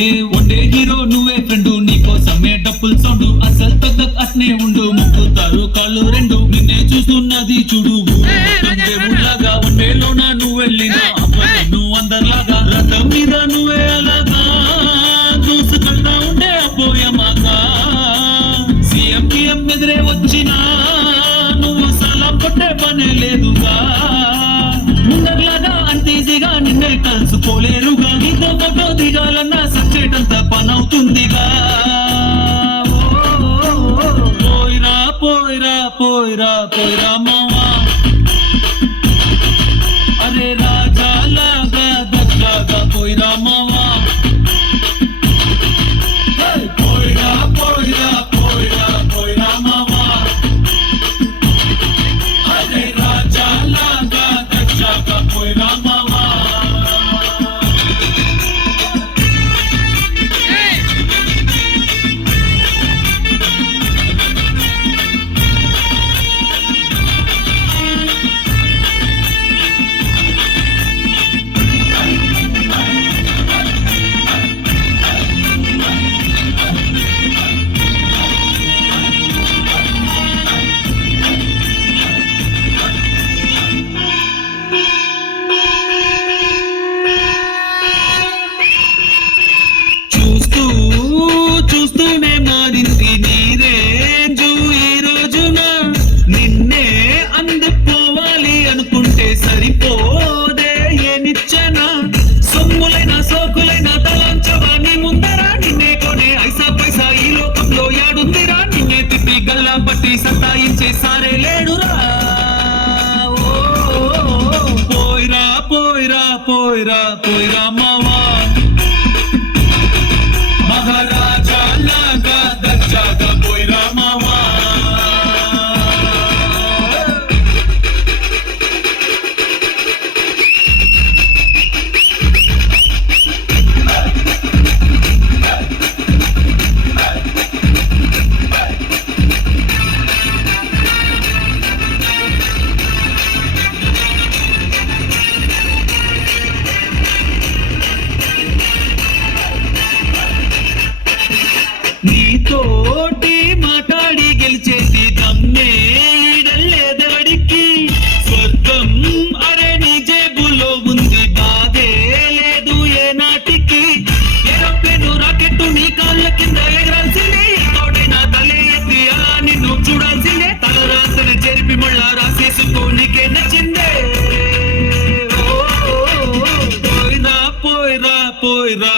ఏ ఒండే hero నువ్వే friend, నీకోసమే డప్పుల్ sound, అసలు తగ్గ అట్నే ఉండు, ముక్కుతారు కాళ్ళు రెండు, నిన్నే చూస్తున్నది చూడు దేవుళ్ళగా, ఒండేలోన నువ్వు వెళ్ళినా నువ్వు అందరిలాగా, రథం మీద నువ్వే అలాగా చూసుకుంటా ఉండే పోయమాగా, సీఎం పిఎం ఎదురే వచ్చినా నువ్వు సలాం కొట్టే పనే లేదుగా, ముందర్లాగా అంత ఈజీగా నిన్నే కలుసుకోలేరుగా, నీతో ఫోటో దిగాలన్నా సచ్చేటంత పనవుతుందిగా, పోయిరా పోయిరా పోయిరా పోయిరా మావా, అరే రాజా లాగా దర్జాగా పోయిరా మావా, పోయిరా పోయిరా పోయిరా పోయిరా మావా, అరే రాజా లాగా దర్జాగా పోయిరా మావా. చూస్తూనే మారింది నీరేంజు ఈ రోజున, నిన్నే అందుకోవాలి అనుకుంటే సరిపోదే ఏ నిచ్చెన, సొమ్ములైన సోకులైన తలంచవా నీ ముందరా, నిన్నే కొనే ఐసా పైసా ఈ లోకంలో యాడుందిరా, నిన్నే తిప్పి గల్లా పట్టి సతాయించే సారే లేడురా, పోయిరా పోయిరా పోయిరా పోయిరా మావా, మహారాజా లాగా దర్జాగా పోయిరా మావా. నీతోటి మాట్లాడి గెలిచేసి దమ్మే ఈడలేదడికి, స్వర్గం అరే నీ జేబులో ఉంది, బాధే లేదు ఏ నాటికి, ఏరోప్లేను రాకెట్టు నీ కాళ్ళ కింద ఎగరాల్సిందే, తోడైనా తలే ఎత్తి అలా నిన్ను చూడాల్సిందే, తల రాతను చెరిపి మళ్ళా రాసేసుకో నీకే నచ్చిందే, పోయిరా పోయిరా పోయిరా